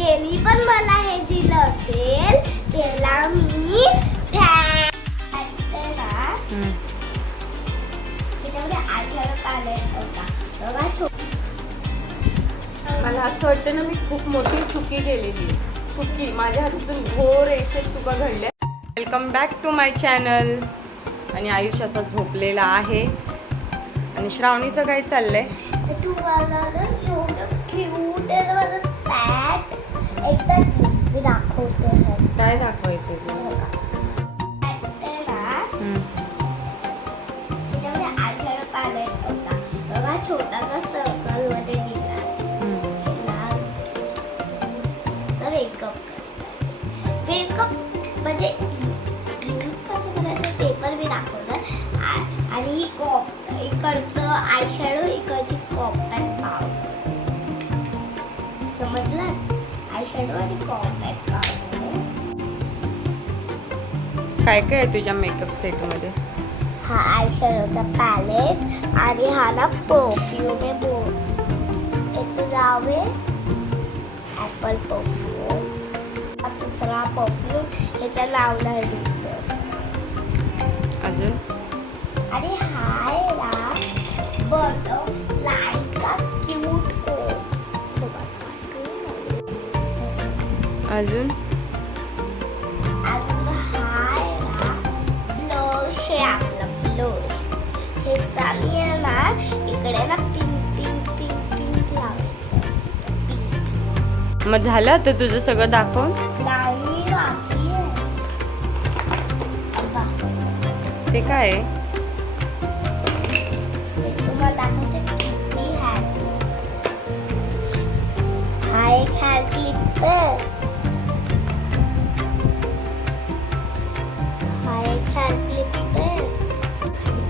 Jenny पण मला हे दिलं असेल त्याला मी मला असं वाटतं ना मी खूप मोठी चुकी केलेली चुकी. माझ्या हातातून घोर एकशे चुका घडल्या. Welcome back to my channel आणि आयुष असा झोपलेला आहे. आणि श्रावणीचं काय चाललंय? एकदा मी दाखवते. काय दाखवायचं त्याच्यामध्ये आठवडा पॅलेट होता. बघा छोटासा सर्कलमध्ये दिला मेकअप मेकअप म्हणजे यूज कसं करायचं ते पण मी दाखवलं आ- आणि ही कॉप इकडचं आय शॅडो इकडची कॉपॅक्ट पावडर आणि काय काय आहे तुझ्या मेकअप सेटमध्ये हा आय शॅडोचा पॅलेट आणि हा ना परफ्यूम आहे बो. याचं नाव आहे ॲपल परफ्यूम हा दुसरा परफ्यूम याचं नाव नाही अजून? आणि हा आहे ना बटरफ्लायचा अजून? हा चालू ना इकडे ना पिंक पिंक पिंक पिंक लावायचं पिंक मग झालं आता तुझं सगळं दाखवून? ते काय. हा एक क्लिप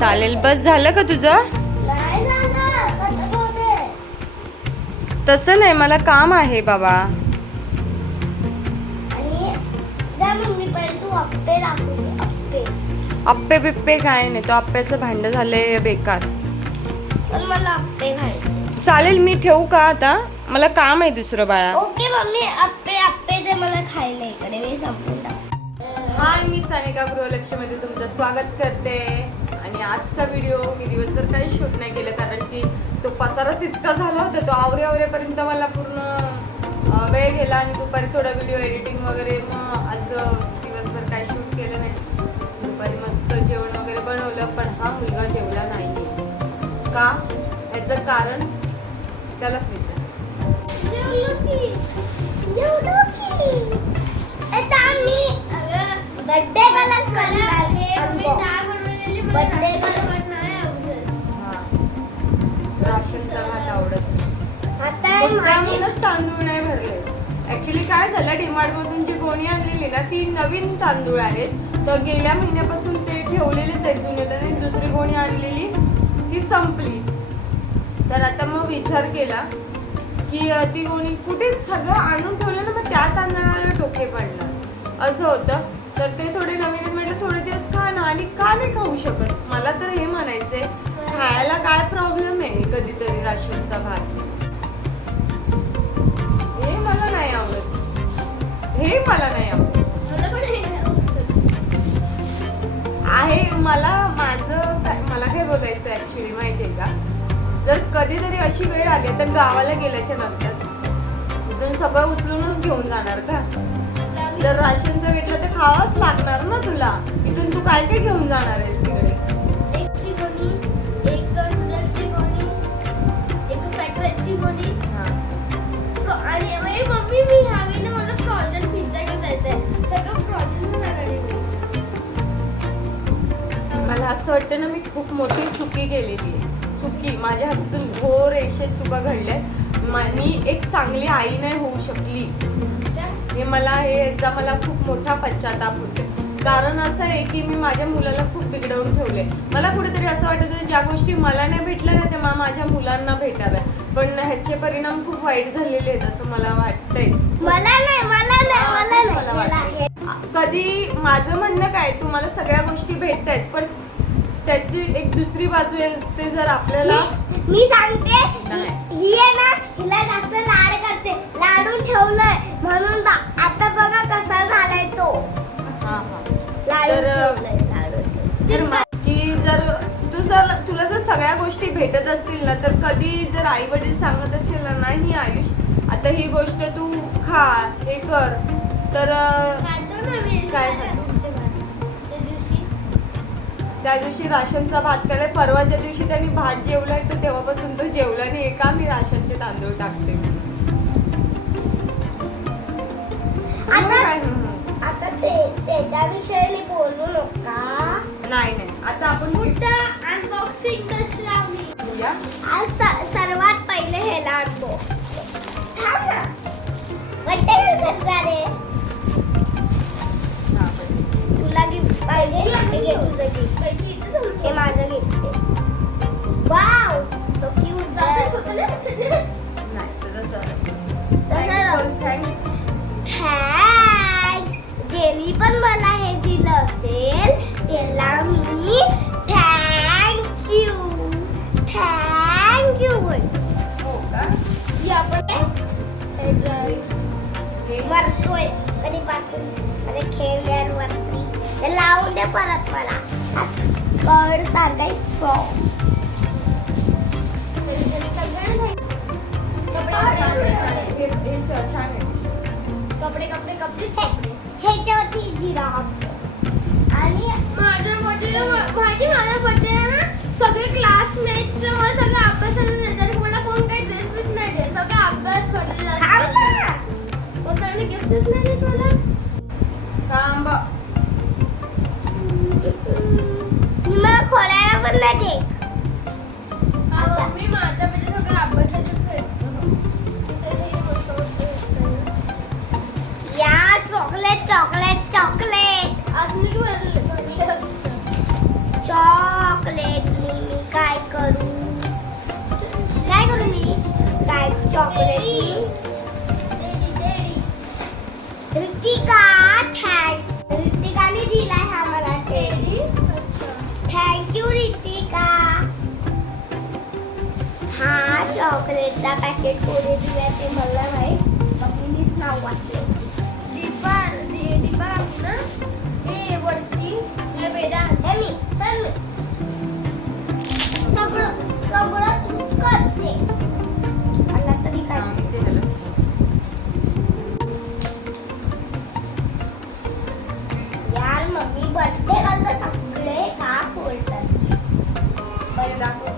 चालेल. बस झालं का तुझं? नाही झालं. कसं होते. तसं नाही मला काम आहे बाबा. आणि जा मम्मी पहिले तू अप्पे बिप्पे काय नाही तो आप्प्याचं भांड झालंय बेकार. पण मला अप्पे खायचे चालेल मी ठेवू का आता? मला काम आहे दुसरं बाळा. ओके मम्मी अप्पे अप्पे दे मला खायला इकडे मी संपून टाक हाय मी सानिका गृहलक्ष्मीमध्ये तुमचं स्वागत करते. आणि आजचा व्हिडिओ मी दिवसभर काही शूट नाही केलं कारण की तो पसाराच इतका झाला होता तो आवरे आवरेपर्यंत मला पूर्ण वेळ गेला आणि दुपारी थोडा व्हिडिओ एडिटिंग वगैरे मग आज दिवसभर काही शूट केलं नाही. दुपारी मस्त जेवण वगैरे बनवलं पण हा मुलगा जेवला नाही का? याचं कारण? त्यालाच विचार. जेवलो बर्थडे नाही भात आवडत. आता तांदूळ नाही भरले. ऍक्च्युली काय झालं डिमार्ट मधून जी गोणी आणलेली ना ती नवीन तांदूळ आहेत तर गेल्या महिन्यापासून ते ठेवलेलेच आहेत जुने दुसरी गोणी आणलेली ती संपली. तर आता मग विचार केला की ती गोणी कुठे सगळं आणून ठेवलं ना मग त्या तांदळाला टोके पडणार. असं होतं. तर ते थोडे नवीन म्हटलं थोडे दिवस आणि का नाही खाऊ शकत? मला तर हे म्हणायचंय खायला काय प्रॉब्लेम आहे कधीतरी राशनचा भात? हे मला नाही आवडत. हे मला नाही आवडत. आहे मला माझं मला काय बोलायचं ऍक्च्युली माहितीये का? जर कधीतरी अशी वेळ आली तर गावाला गेल्याच्यानंतर. सगळं उचलूनच घेऊन जाणार का? जर राशनचं भेटलं तर खावंच लागणार ना तुला. इथून तू काय काय घेऊन जाणार आहेस तिकडे? एक एक फ्राईड. फ्रो- आणि मम्मी मी ह्यावेळी ना मला पिझ्झा घेऊन सगळं मला असं वाटतं ना मी खूप मोठी चुकी केलेली आहे. चुकी. माझ्या हातून घोर एकशे चुका घडल्यात. मा- एक चांगली आई नाही होऊ शकली. मला हे याचा मला खूप मोठा पश्चाताप होतो. कारण असं आहे की मी माझ्या मुलाला खूप बिघडवून ठेवले मला कुठेतरी असं वाटत होतं ज्या गोष्टी मला नाही भेटल्या ना त्या माझ्या मुलांना भेटाव्या. पण ह्याचे परिणाम खूप वाईट झालेले आहेत असं मला वाटतंय. मला नाही मला नाही वाटतंय. कधी माझं म्हणणं काय तुम्हाला सगळ्या गोष्टी भेटत आहेत पण त्याची एक दुसरी बाजू असते जर आपल्याला मी- सांगते. ही आहे ना हिला जास्त लाड करते. लाडून ठेवलं ठेवलंय. म्हणून आता बघा कसा झालाय तो. हा हा. की जर तू जर तुला जर सगळ्या गोष्टी भेटत असतील ना तर कधी जर आई वडील सांगत असेल ना नाही आयुष आता ही गोष्ट तू खा हे कर. तर. काय त्या दिवशी राशनचा भात केलाय. परवाच्या दिवशी त्यांनी भात जेवलाय तर तेव्हापासून तो जेवला नाही. का मी राशनचे तांदूळ टाकते. आता-? हं, हं. ते त्याच्याविषयी बोलू नका. नाही नाही. आता आपण अनबॉक्सिंग आज सर्वात पहिले हेला आणतो हे माझं गिफ्ट वाव सो क्यूट नाही तर तसं तसं थँक्स थँक्स जेनी पण मला हे दिलं असेल त्याला मी थँक यू थँक यू हो का? हे वरतोय. कधीपासून? अरे खेळल्यावर वरती ते लावून दे परत मला. स्कर्ट सारखा फ्रॉक आहे कपडे कपडे. कपडे ह्याच्यावरती जिराफ आणि माझ्या बर्थडेला माहिती माझ्या बर्थडेला ना चॉकलेट थँक दिलाय हा मला थँक्यू ऋतिका हा चॉकलेटचा पॅकेट कोणी दिलाय ते मला माहीत मम्मीनीच नाव वाटले दीपा दीपा ना हे वरची हे वेदांत हे मी तर मी सगळं सगळं तू करते पहिले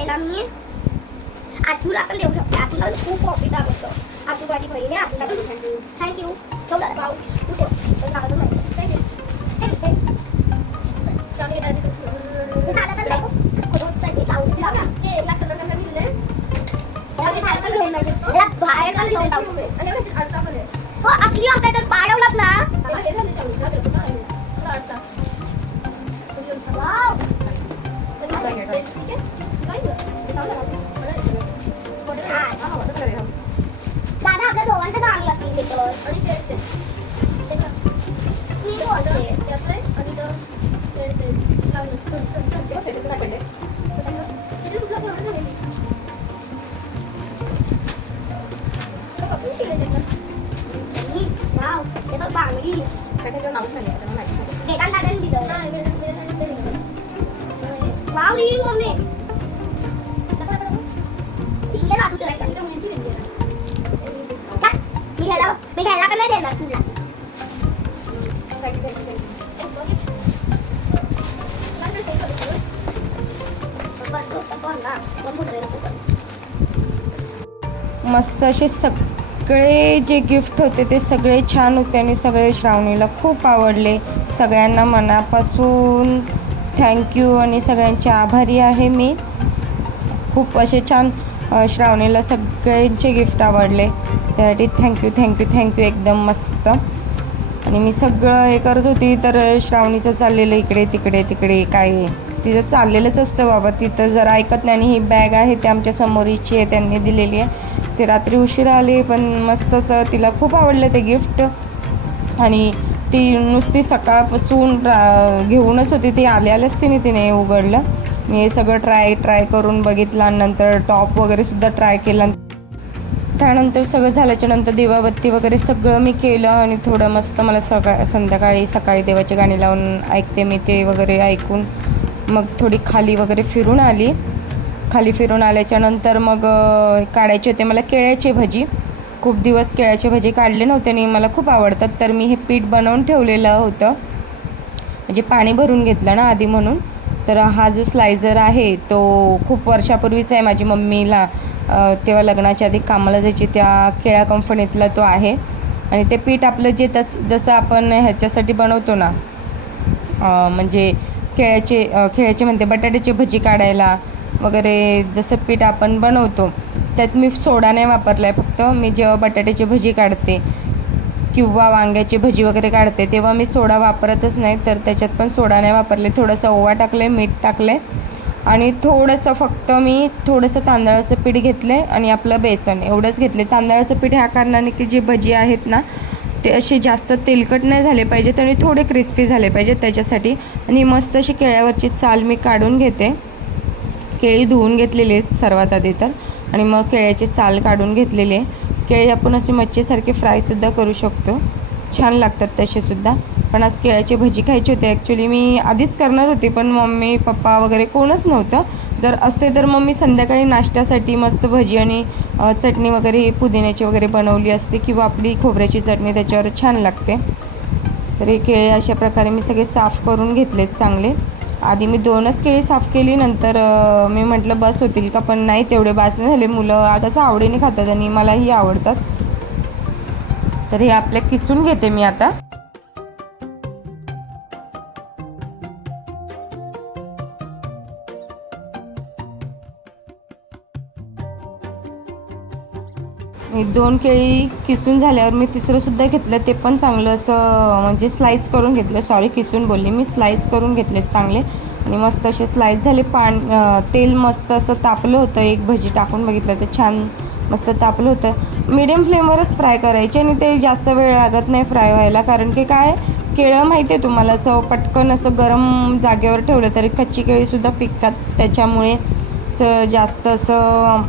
पॅक आता हे ना मी आतूला पण देऊ शकते आतूला खूप कॉफी पॅक होतं आतू माझी बहीण आहे आतूला पण थँक्यू ठेवलं पाऊच कुठे तर नावाचं माहिती हे, हे. हे झालं तर नाही. खोटं दादा आपल्या दोघांचं नाव लागतील ते तर मी बोलते त्याच्यात काय पडले? मी वाव ते बघ बांगडी त्याच्यावर नावच नाही आहे, त्यामुळे माहिती नाही. वेदांत दादाने दिलं मस्त असे सगळे जे गिफ्ट होते ते सगळे छान होते आणि सगळे श्रावणीला खूप आवडले. सगळ्यांना मनापासून थँक्यू आणि सगळ्यांचे आभारी आहे मी. खूप असे छान श्रावणीला सगळ्यांचे गिफ्ट आवडले. त्यासाठी थँक्यू थँक्यू थँक्यू एकदम मस्त. आणि मी सगळं हे करत होती तर श्रावणीचं चाललेलं इकडे तिकडे तिकडे काय तिचं चाललेलंच असतं बाबा तिथं जर ऐकत नाही आणि ही बॅग आहे ती आमच्या समोरीची आहे त्यांनी दिलेली आहे. ते रात्री उशिरा आली पण मस्त असं तिला खूप आवडलं ते गिफ्ट आणि ती नुसती सकाळपासून रा- घेऊनच होती ती आल्या आल्याच तिने तिने उघडलं. मी हे सगळं ट्राय ट्राय करून बघितला नंतर टॉप वगैरे सुद्धा ट्राय केला. त्यानंतर सगळं झाल्याच्यानंतर दिवाबत्ती वगैरे सगळं मी केलं आणि थोडं मस्त मला सकाळ संध्याकाळी सकाळी देवाची गाणी लावून ऐकते मी ते वगैरे ऐकून. मग थोडी खाली वगैरे फिरून आली. खाली फिरून आल्याच्यानंतर मग काढायचे होते मला केळ्याची भजी. खूप दिवस केळ्याची भजी काढले नव्हते आणि मला खूप आवडतात. तर मी हे पीठ बनवून ठेवलेलं होतं. म्हणजे पाणी भरून घेतलं ना आधी म्हणून. तर हा जो स्लायझर आहे तो खूप वर्षापूर्वीचा आहे माझी मम्मीला. तेव्हा लग्नाच्या आधी कामाला जायची त्या केळ्या कंपनीतला तो आहे. आणि ते पीठ आपलं जे तस जसं आपण ह्याच्यासाठी बनवतो ना म्हणजे केळ्याचे अ, केळ्याचे म्हणते बटाट्याची भजी काढायला वगैरे जसं पीठ आपण बनवतो त्यात मी सोडा नाही वापरला आहे फक्त मी जेव्हा बटाट्याची भजी काढते किंवा वांग्याची भजी वगैरे काढते तेव्हा मी सोडा वापरतच नाही तर त्याच्यात पण सोडा नाही वापरले. थोडंसं ओवा टाकले मीठ टाकले आणि थोडंसं फक्त मी थोडंसं तांदळाचं पीठ घेतलं आणि आपलं बेसन एवढंच घेतले. तांदळाचं पीठ ह्या कारणाने की जी भजी आहेत ना ते असे जास्त तेलकट नाही झाले पाहिजेत आणि थोडे क्रिस्पी झाले पाहिजेत त्याच्यासाठी. आणि मस्त अशी केळ्यावरची साल मी काढून घेते. केळी धुवून घेतलेली आहेत सर्वात आधी तर. आणि मग केळ्याची साल काढून घेतलेली आहे. केळी आपण असे मच्छीसारखे फ्रायसुद्धा करू शकतो. छान लागतात तसेसुद्धा पण आज केळ्याची भजी खायची होती. ॲक्च्युली मी आधीच करणार होती पण मम्मी पप्पा वगैरे कोणच नव्हतं. जर असते तर मग मी संध्याकाळी नाश्त्यासाठी मस्त भजी आणि चटणी वगैरे पुदिन्याची वगैरे बनवली असते किंवा आपली खोबऱ्याची चटणी त्याच्यावर छान लागते. तर हे केळे अशा प्रकारे मी सगळे साफ करून घेतलेत चांगले. आधी मी दोनच केळी साफ केली नंतर मी म्हटलं बस होतील का पण नाही तेवढे बास नाही झाले मुलं. कसं आवडीने खातात आणि मलाही आवडतात. तर हे आपल्या किसून घेते मी आता. दोन केळी किसून झाल्यावर मी तिसरंसुद्धा घेतलं ते पण चांगलं असं म्हणजे स्लाईस करून घेतलं. सॉरी किसून बोलले. मी स्लाईस करून घेतले चांगले. आणि मस्त असे स्लाईस झाले. पाण तेल मस्त असं तापलं होतं. एक भजी टाकून बघितलं ते छान मस्त तापलं होतं. मीडियम फ्लेमवरच फ्राय करायचे आणि ते जास्त वेळ लागत नाही फ्राय व्हायला. कारण की काय? केळं माहिती आहे तुम्हाला असं पटकन असं गरम जागेवर ठेवलं तरी कच्ची केळीसुद्धा पिकतात. त्याच्यामुळे असं जास्त असं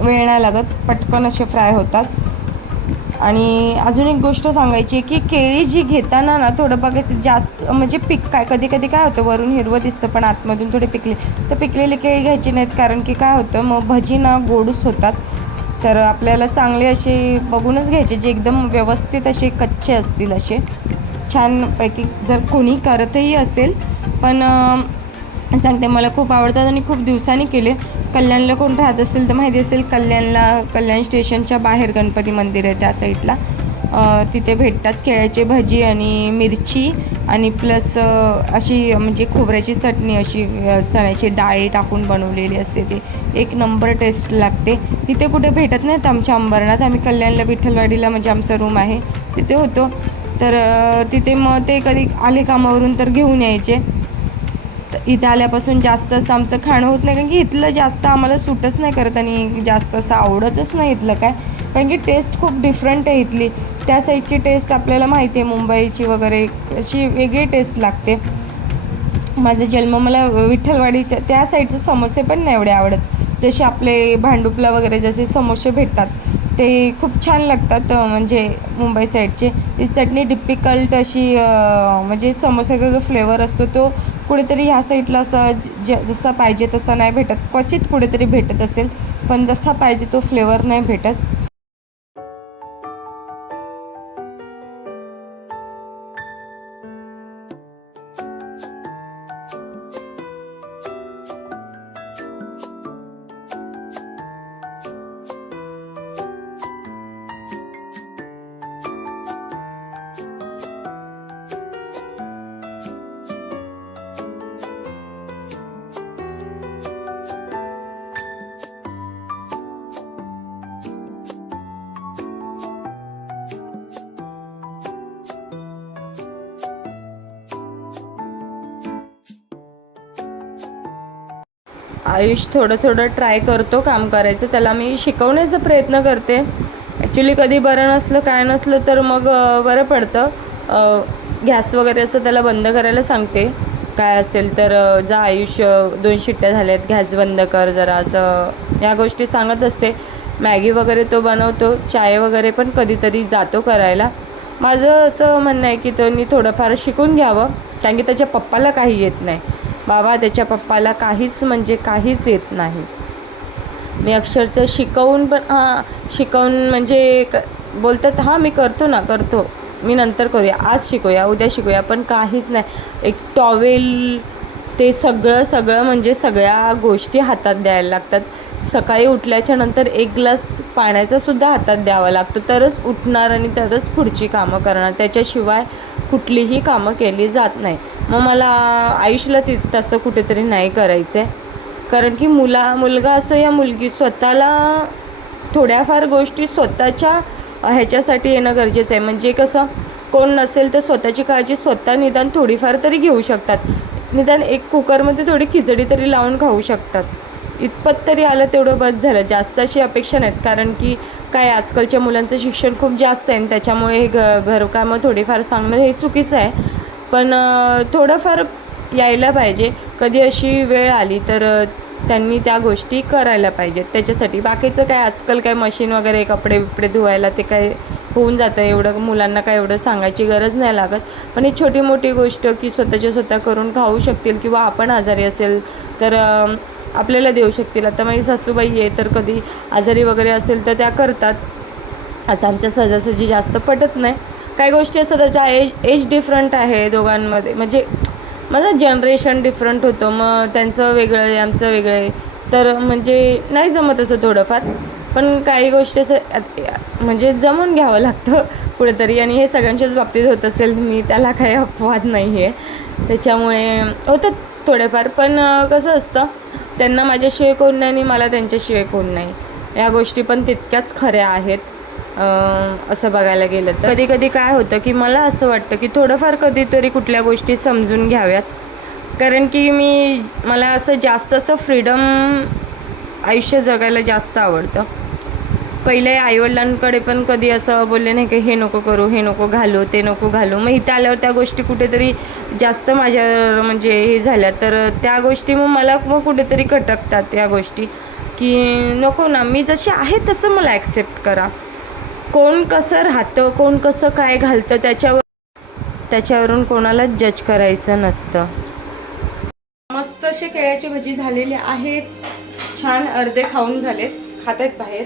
वेळ नाही लागत पटकन असे फ्राय होतात. आणि अजून एक गोष्ट सांगायची आहे की केळी जी घेताना ना थोडं बघायचं जास्त म्हणजे पिक काय कधी कधी काय होतं वरून हिरवं दिसतं पण आतमधून थोडे पिकले. तर पिकलेली केळी घ्यायची नाहीत कारण की काय होतं मग भजी ना गोडूस होतात. तर आपल्याला चांगले असे बघूनच घ्यायचे जे एकदम व्यवस्थित असे कच्चे असतील असे. छानपैकी जर कोणी करतही असेल पण सांगते मला खूप आवडतात आणि खूप दिवसांनी केले. कल्याणला कोण राहत असेल तर माहिती असेल कल्याणला कल्याण स्टेशनच्या बाहेर गणपती मंदिर आहे त्या साईडला. तिथे भेटतात केळ्याची भजी आणि मिरची आणि प्लस अशी म्हणजे खोबऱ्याची चटणी अशी चण्याची डाळी टाकून बनवलेली असते ती. एक नंबर टेस्ट लागते. तिथे कुठे भेटत नाहीत आमच्या अंबरनाथ. आम्ही कल्याणला विठ्ठलवाडीला म्हणजे आमचा रूम आहे. तिथे होतो. तर तिथे मग ते कधी आले कामावरून तर घेऊन यायचे. तर इथं आल्यापासून जास्त असं आमचं खाणं होत नाही कारण की इथलं जास्त आम्हाला सूटच नाही करत आणि जास्त असं आवडतच नाही इथलं काय. कारण की टेस्ट खूप डिफरंट आहे इथली. त्या साईडची टेस्ट आपल्याला माहिती आहे मुंबईची वगैरे अशी वेगळी टेस्ट लागते. माझा जन्म मला विठ्ठलवाडीच्या त्या साईडचे समोसे पण नाही एवढे आवडत. जसे आपले भांडुपला वगैरे जसे समोसे भेटतात ते खूप छान लागतात म्हणजे मुंबई साईडचे. ती चटणी डिफिकल्ट अशी म्हणजे समोस्याचा जो फ्लेवर असतो तो कुठेतरी ह्या साईडला असं ज- जसा पाहिजे तसा नाही भेटत. क्वचित कुठेतरी भेटत असेल पण जसा पाहिजे तो फ्लेवर नाही भेटत. आयुष थोडं थोडं ट्राय करतो काम करायचं. त्याला मी शिकवण्याचा प्रयत्न करते. ॲक्च्युली कधी बरं नसलं काय नसलं तर मग बरं पडतं. गॅस वगैरे असं त्याला बंद करायला सांगते. काय असेल तर जा आयुष्य दोन शिट्ट्या झाल्यात गॅस बंद कर जरा असं या गोष्टी सांगत असते. मॅगी वगैरे तो बनवतो चाय वगैरे पण कधीतरी जातो करायला. माझं असं म्हणणं आहे की त्यांनी थोडंफार शिकून घ्यावं कारण की त्याच्या पप्पाला काही येत नाही. बाबा त्याच्या पप्पाला काहीच म्हणजे काहीच येत नाही. मी अक्षरशः शिकवून पण हां शिकवून म्हणजे क बोलतात हां मी करतो ना करतो. मी नंतर करूया आज शिकूया उद्या शिकूया पण काहीच नाही. एक टॉवेल ते सगळं सगळं म्हणजे सगळ्या गोष्टी हातात द्यायला लागतात. सकाळी उठल्याच्या नंतर एक ग्लास पाण्याचा सुद्धा हातात द्यावा लागतो. तरच उठणार आणि तरच पुढची कामं करणार. त्याच्याशिवाय कुठलीही कामं केली जात नाही. मग मला आयुष्याला ति तसं कुठेतरी नाही करायचं आहे कारण की मुला मुलगा असो या मुलगी स्वतःला थोड्याफार गोष्टी स्वतःच्या ह्याच्यासाठी येणं गरजेचं आहे. म्हणजे कसं कोण नसेल तर स्वतःची काळजी स्वतः निदान थोडीफार तरी घेऊ शकतात. निदान एक कुकरमध्ये थोडी खिचडी तरी लावून खाऊ शकतात. इतपत तरी आलं तेवढं बस झालं. जास्त अशी अपेक्षा नाहीत. कारण की काय आजकालच्या मुलांचं शिक्षण खूप जास्त आहे आणि त्याच्यामुळे हे घ घरकामं थोडीफार सांगणं हे चुकीचं आहे. पण थोडंफार यायला पाहिजे. कधी अशी वेळ आली तर त्यांनी त्या गोष्टी करायला पाहिजेत. त्याच्यासाठी बाकीचं काय आजकाल काय मशीन वगैरे कपडे बिपडे धुवायला ते काय होऊन जातं. एवढं मुलांना काय एवढं सांगायची गरज नाही लागत. पण ही छोटी मोठी गोष्ट की स्वतःच्या स्वतः करून खाऊ शकतील किंवा आपण आजारी असेल तर आपल्याला देऊ शकतील. आता माझी सासूबाई आहे तर कधी आजारी वगैरे असेल तर त्या करतात. असं आमच्या सहजासहजी जास्त पटत नाही. काही गोष्टी असतात त्याच्या एज एज डिफरंट आहे दोघांमध्ये. म्हणजे माझं जनरेशन डिफरंट होतं. मग त्यांचं वेगळं आहे आमचं वेगळं आहे. तर म्हणजे नाही जमत असं थोडंफार. पण काही गोष्टी असं म्हणजे जमून घ्यावं लागतं कुठेतरी. आणि हे सगळ्यांच्याच बाबतीत होत असेल मी त्याला काही अपवाद नाही आहे त्याच्यामुळे होतं थोडेफार पण कसं असतं त्यांना माझ्याशिवाय कोण नाही आणि मला त्यांच्याशिवाय कोण नाही. या गोष्टी पण तितक्याच खऱ्या आहेत असं बघायला गेलं तर. कधी कधी काय होतं की मला असं वाटतं की थोडंफार कधीतरी कुठल्या गोष्टी समजून घ्याव्यात. कारण की मी मला असं जास्त असं फ्रीडम आयुष्य जगायला जास्त आवडतं. पहिले आईवडिलांकडे पण कधी असं बोलले नाही की हे नको करू हे नको घालू ते नको घालू. मग इथं आल्यावर त्या गोष्टी कुठेतरी जास्त माझ्या म्हणजे हे झाल्या. तर त्या गोष्टी मग मला मग कुठेतरी खटकतात या गोष्टी. की नको ना मी जशी आहे तसं मला ॲक्सेप्ट करा. कोण कसं राहतं कोण कसं काय घालतं त्याच्यावर त्याच्यावरून कोणालाच जज करायचं नसतं. मस्त असे केळ्याची भजी झालेली आहेत. छान अर्धे खाऊन झालेत खात आहेत बाहेर.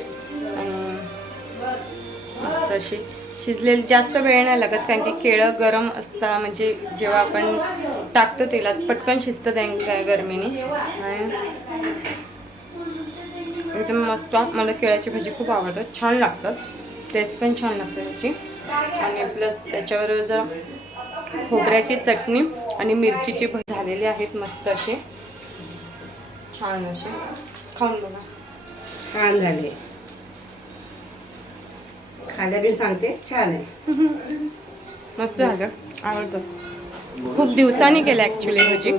मस्त अशी शिजलेली जास्त वेळ नाही लागत कारण की केळं गरम असता म्हणजे जेव्हा आपण टाकतो तेलात पटकन शिजतं त्या गरमीने. आणि एकदम मस्त मला केळ्याची भजी खूप आवडतात छान लागतात. टेस्ट पण छान लागतं त्याची. आणि प्लस त्याच्यावर जर खोबऱ्याची चटणी आणि मिरचीची भजी झालेली आहेत मस्त असे छान असे खाऊन बघा. छान झाले. खाल्या बी सांगते छान आहे. मस्त झालं आवडतं. खूप दिवसांनी केलं ॲक्च्युली भजी.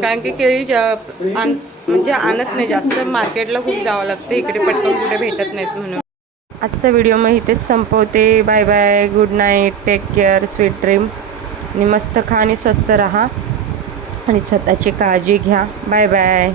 कारण की केळी जा- आण म्हणजे आणत नाही जास्त मार्केटला खूप जावं लागतं इकडे पटकन कुठे भेटत नाहीत म्हणून. आजचा व्हिडिओ मग इथेच संपवते. Bye bye good night take care sweet dream आणि मस्त खा आणि स्वस्त राहा. आणि स्वतःची काळजी घ्या. Bye bye